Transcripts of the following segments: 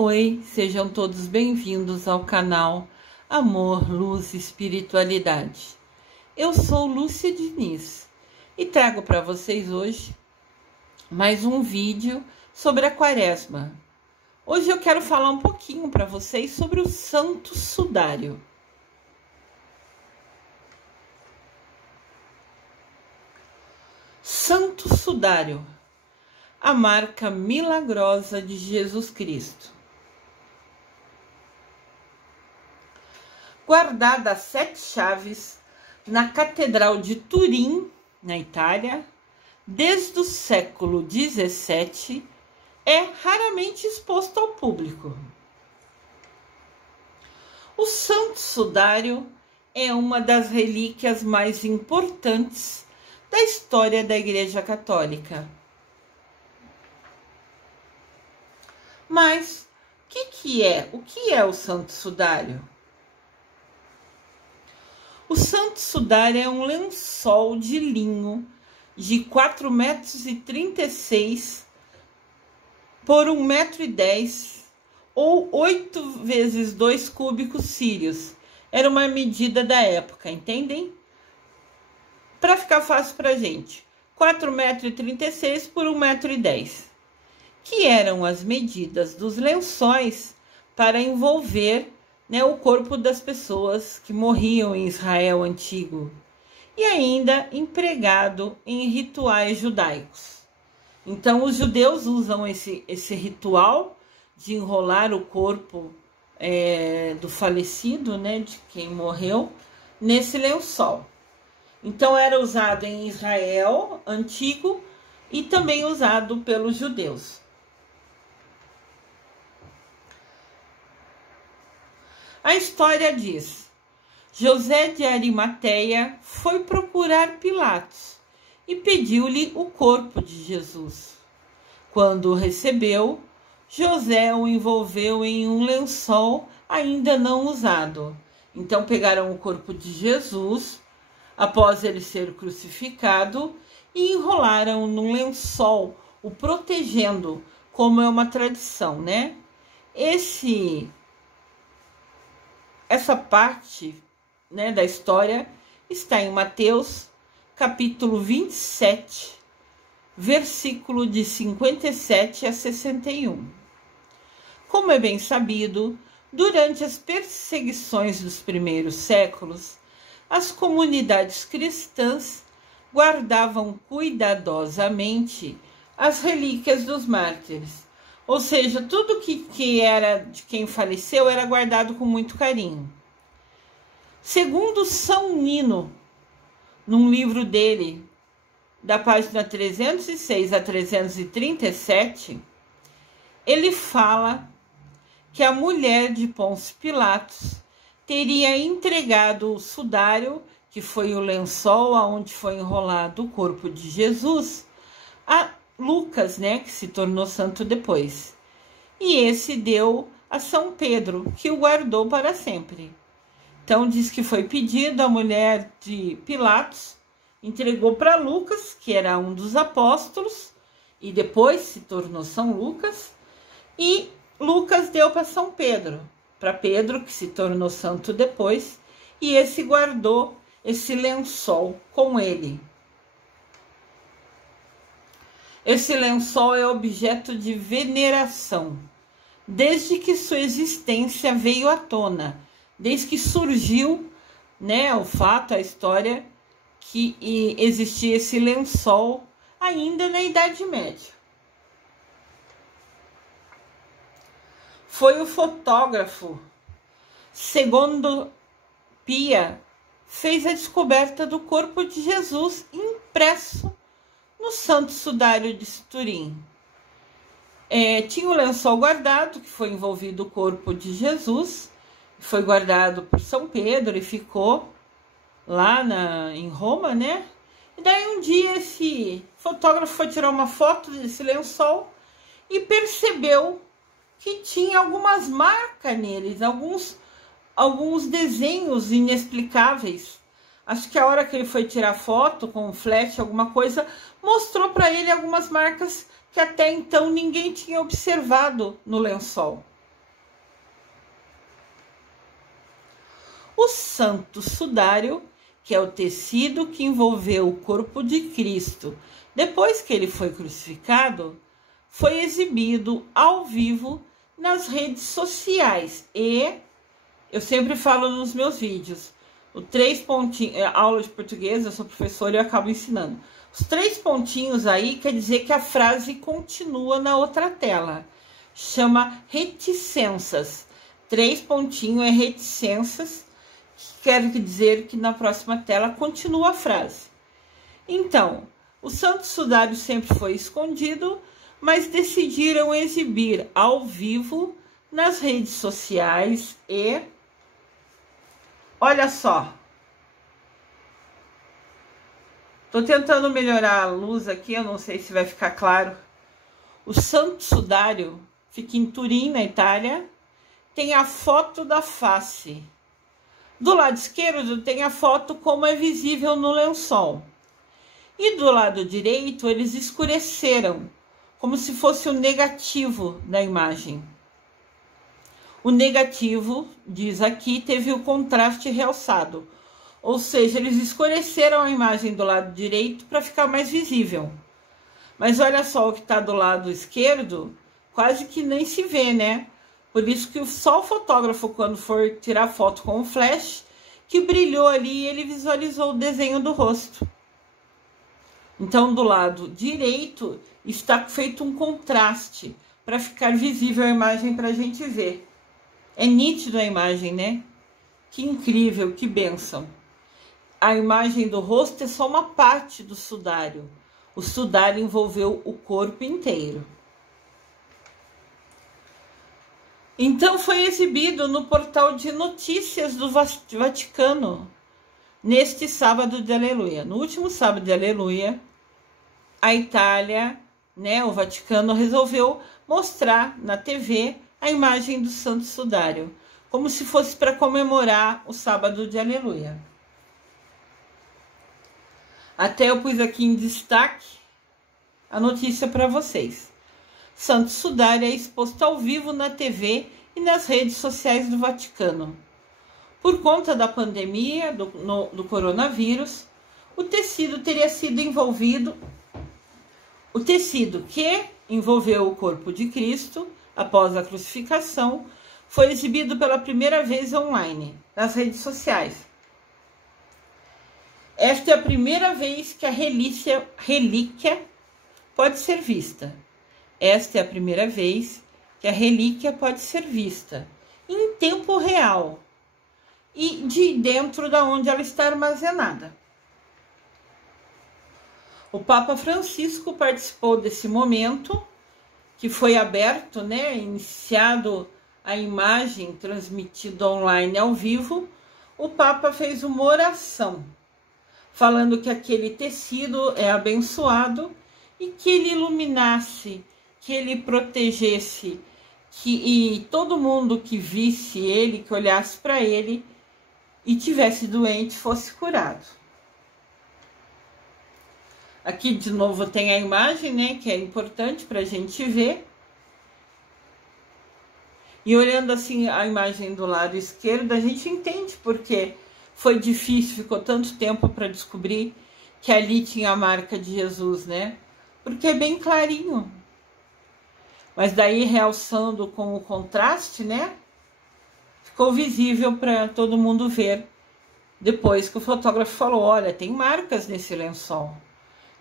Oi, sejam todos bem-vindos ao canal Amor, Luz e Espiritualidade. Eu sou Lúcia Diniz e trago para vocês hoje mais um vídeo sobre a Quaresma. Hoje eu quero falar um pouquinho para vocês sobre o Santo Sudário. Santo Sudário, a marca milagrosa de Jesus Cristo. Guardada às 7 chaves na Catedral de Turim, na Itália, desde o século XVII, é raramente exposto ao público. O Santo Sudário é uma das relíquias mais importantes da história da Igreja Católica. Mas o que é o Santo Sudário? O Santo Sudário é um lençol de linho de 4,36 metros por 1,10 metro ou 8 vezes 2 cúbicos sírios. Era uma medida da época, entendem? Para ficar fácil para a gente, 4,36 metros por 1,10 metro, que eram as medidas dos lençóis para envolver o corpo das pessoas que morriam em Israel antigo e ainda empregado em rituais judaicos. Então, os judeus usam esse ritual de enrolar o corpo do falecido, de quem morreu, nesse lençol. Então, era usado em Israel antigo e também usado pelos judeus. A história diz: José de Arimateia foi procurar Pilatos e pediu-lhe o corpo de Jesus. Quando o recebeu, José o envolveu em um lençol ainda não usado. Então pegaram o corpo de Jesus, após ele ser crucificado, e enrolaram num lençol, o protegendo, como é uma tradição, Essa parte da história está em Mateus, capítulo 27, versículo de 57 a 61. Como é bem sabido, durante as perseguições dos primeiros séculos, as comunidades cristãs guardavam cuidadosamente as relíquias dos mártires. Ou seja, tudo que era de quem faleceu era guardado com muito carinho. Segundo São Nino, num livro dele, da página 306 a 337, ele fala que a mulher de Pôncio Pilatos teria entregado o sudário, que foi o lençol onde foi enrolado o corpo de Jesus, a Lucas, que se tornou santo depois. E esse deu a São Pedro, que o guardou para sempre. Então diz que foi pedido, a mulher de Pilatos entregou para Lucas, que era um dos apóstolos, e depois se tornou São Lucas, e Lucas deu para São Pedro, que se tornou santo depois, e esse guardou esse lençol com ele. Esse lençol é objeto de veneração, desde que sua existência veio à tona, desde que surgiu, a história que existia esse lençol ainda na Idade Média. Foi o fotógrafo Secondo Pia fez a descoberta do corpo de Jesus impresso no Santo Sudário de Turim. Tinha o lençol guardado, que foi envolvido o corpo de Jesus, foi guardado por São Pedro e ficou lá em Roma, E daí um dia esse fotógrafo foi tirar uma foto desse lençol e percebeu que tinha algumas marcas neles, alguns desenhos inexplicáveis. Acho que a hora que ele foi tirar foto com um flash, alguma coisa, mostrou para ele algumas marcas que até então ninguém tinha observado no lençol. O santo sudário, que é o tecido que envolveu o corpo de Cristo depois que ele foi crucificado, foi exibido ao vivo nas redes sociais e eu sempre falo nos meus vídeos, o 3 pontinhos, aula de português, eu sou professora e eu acabo ensinando. Os 3 pontinhos aí quer dizer que a frase continua na outra tela. Chama reticências. 3 pontinhos é reticências, que quer dizer que na próxima tela continua a frase. Então, o santo sudário sempre foi escondido, mas decidiram exibir ao vivo nas redes sociais e... Olha só. Tô tentando melhorar a luz aqui, eu não sei se vai ficar claro. O santo sudário fica em Turim, na Itália. Tem a foto da face. Do lado esquerdo tem a foto como é visível no lençol. E do lado direito eles escureceram, como se fosse o negativo da imagem. O negativo, diz aqui, teve o contraste realçado. Ou seja, eles escureceram a imagem do lado direito para ficar mais visível. Mas olha só o que está do lado esquerdo, quase que nem se vê, né? Por isso que só o fotógrafo, quando for tirar foto com o flash, que brilhou ali e ele visualizou o desenho do rosto. Então, do lado direito, está feito um contraste para ficar visível a imagem para a gente ver. É nítido a imagem, né? Que incrível, que bênção. A imagem do rosto é só uma parte do sudário. O sudário envolveu o corpo inteiro. Então foi exibido no portal de notícias do Vaticano, neste sábado de Aleluia. No último sábado de Aleluia, a Itália, né, o Vaticano resolveu mostrar na TV a imagem do santo sudário, como se fosse para comemorar o sábado de Aleluia. Até eu pus aqui em destaque a notícia para vocês. Santo sudário é exposto ao vivo na TV e nas redes sociais do Vaticano. Por conta da pandemia do coronavírus, o tecido teria sido envolvido. O tecido que envolveu o corpo de Cristo após a crucificação foi exibido pela primeira vez online nas redes sociais. Esta é a primeira vez que a relíquia pode ser vista. Esta é a primeira vez que a relíquia pode ser vista em tempo real e de dentro da onde ela está armazenada. O Papa Francisco participou desse momento, que foi aberto, né, iniciado a imagem transmitida online ao vivo. O Papa fez uma oração, falando que aquele tecido é abençoado e que ele iluminasse, que ele protegesse, e todo mundo que visse ele, que olhasse para ele e tivesse doente, fosse curado. Aqui de novo tem a imagem, né, que é importante para a gente ver. E olhando assim a imagem do lado esquerdo, a gente entende porque foi difícil, ficou tanto tempo para descobrir que ali tinha a marca de Jesus, né? Porque é bem clarinho. Mas daí, realçando com o contraste, né? Ficou visível para todo mundo ver. Depois que o fotógrafo falou, olha, tem marcas nesse lençol.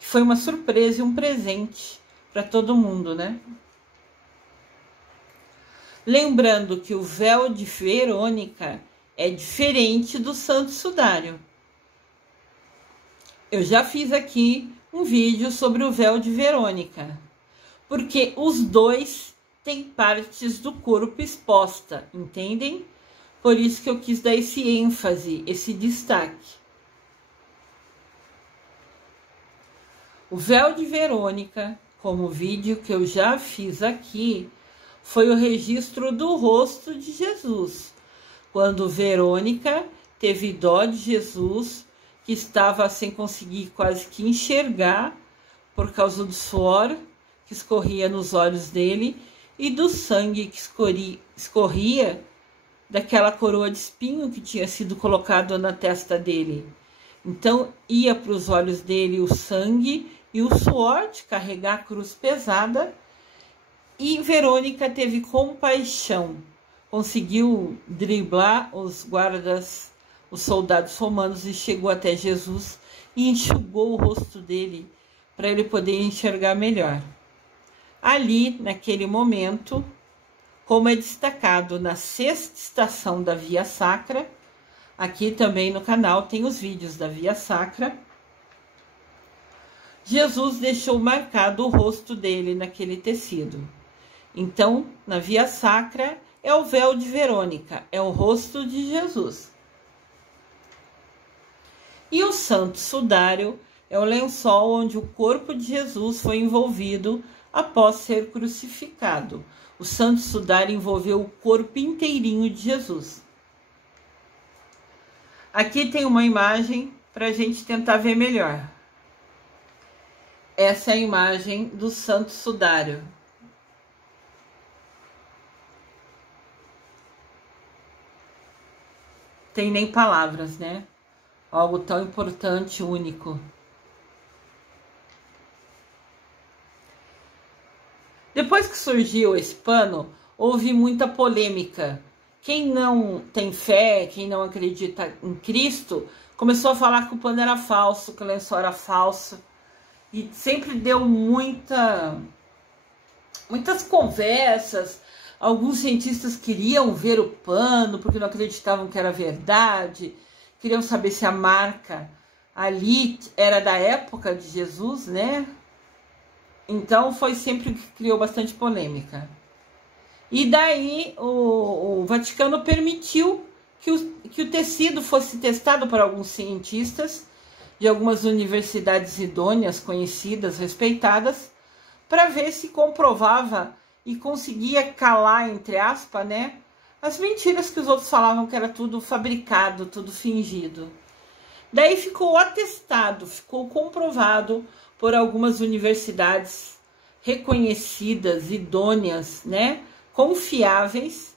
Que foi uma surpresa e um presente para todo mundo, né? Lembrando que o véu de Verônica é diferente do santo sudário. Eu já fiz aqui um vídeo sobre o véu de Verônica, porque os dois têm partes do corpo exposta, entendem? Por isso que eu quis dar esse ênfase, esse destaque. O véu de Verônica, como o vídeo que eu já fiz aqui, foi o registro do rosto de Jesus, quando Verônica teve dó de Jesus, que estava sem conseguir quase que enxergar por causa do suor que escorria nos olhos dele e do sangue que escorria daquela coroa de espinho que tinha sido colocado na testa dele. Então ia para os olhos dele o sangue e o suor de carregar a cruz pesada, e Verônica teve compaixão, conseguiu driblar os guardas, os soldados romanos, e chegou até Jesus e enxugou o rosto dele para ele poder enxergar melhor. Ali, naquele momento, como é destacado na 6ª estação da Via Sacra, aqui também no canal tem os vídeos da Via Sacra, Jesus deixou marcado o rosto dele naquele tecido. Então, na Via Sacra é o véu de Verônica, é o rosto de Jesus. E o Santo Sudário é o lençol onde o corpo de Jesus foi envolvido após ser crucificado. O Santo Sudário envolveu o corpo inteirinho de Jesus. Aqui tem uma imagem para a gente tentar ver melhor. Essa é a imagem do Santo Sudário. Tem nem palavras, né? Algo tão importante, único. Depois que surgiu esse pano, houve muita polêmica. Quem não tem fé, quem não acredita em Cristo, começou a falar que o pano era falso, que o lençol era falso. E sempre deu muitas conversas. Alguns cientistas queriam ver o pano porque não acreditavam que era verdade. Queriam saber se a marca ali era da época de Jesus, né? Então foi sempre que criou bastante polêmica. E daí o Vaticano permitiu que o tecido fosse testado por alguns cientistas de algumas universidades idôneas, conhecidas, respeitadas, para ver se comprovava e conseguia calar, entre aspas, né, as mentiras que os outros falavam que era tudo fabricado, tudo fingido. Daí ficou atestado, ficou comprovado por algumas universidades reconhecidas, idôneas, né, confiáveis,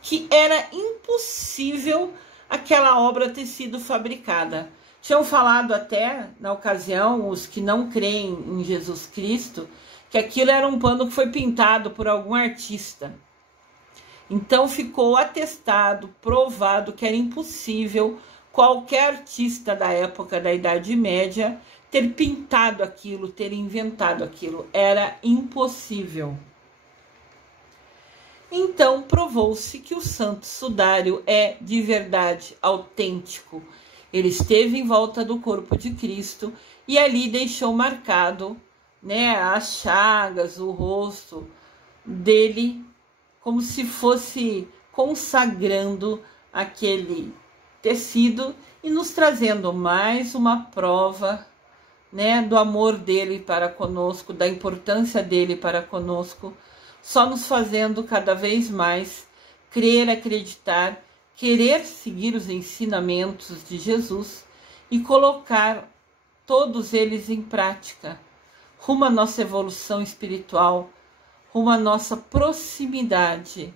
que era impossível aquela obra ter sido fabricada. Tinham falado até, na ocasião, os que não creem em Jesus Cristo, que aquilo era um pano que foi pintado por algum artista. Então ficou atestado, provado que era impossível qualquer artista da época da Idade Média ter pintado aquilo, ter inventado aquilo. Era impossível. Então provou-se que o Santo Sudário é de verdade autêntico. Ele esteve em volta do corpo de Cristo e ali deixou marcado, né, as chagas, o rosto dele, como se fosse consagrando aquele tecido e nos trazendo mais uma prova, né, do amor dele para conosco, da importância dele para conosco, só nos fazendo cada vez mais crer, acreditar, querer seguir os ensinamentos de Jesus e colocar todos eles em prática, rumo à nossa evolução espiritual, rumo à nossa proximidade,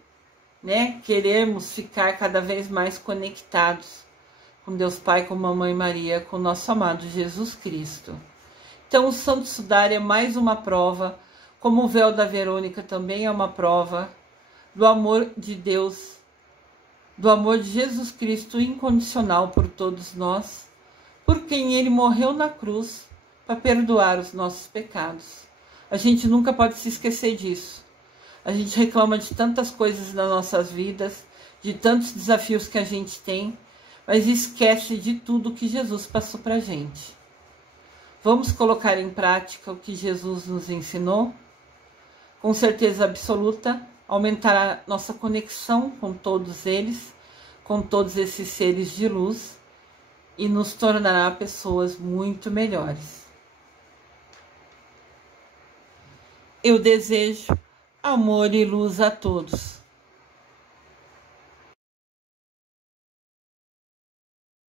né? Queremos ficar cada vez mais conectados com Deus Pai, com Mamãe Maria, com nosso amado Jesus Cristo. Então o Santo Sudário é mais uma prova, como o véu da Verônica também é uma prova do amor de Deus, do amor de Jesus Cristo incondicional por todos nós, por quem ele morreu na cruz para perdoar os nossos pecados. A gente nunca pode se esquecer disso. A gente reclama de tantas coisas nas nossas vidas, de tantos desafios que a gente tem, mas esquece de tudo que Jesus passou para a gente. Vamos colocar em prática o que Jesus nos ensinou? Com certeza absoluta, aumentará nossa conexão com todos eles, com todos esses seres de luz, e nos tornará pessoas muito melhores. Eu desejo amor e luz a todos.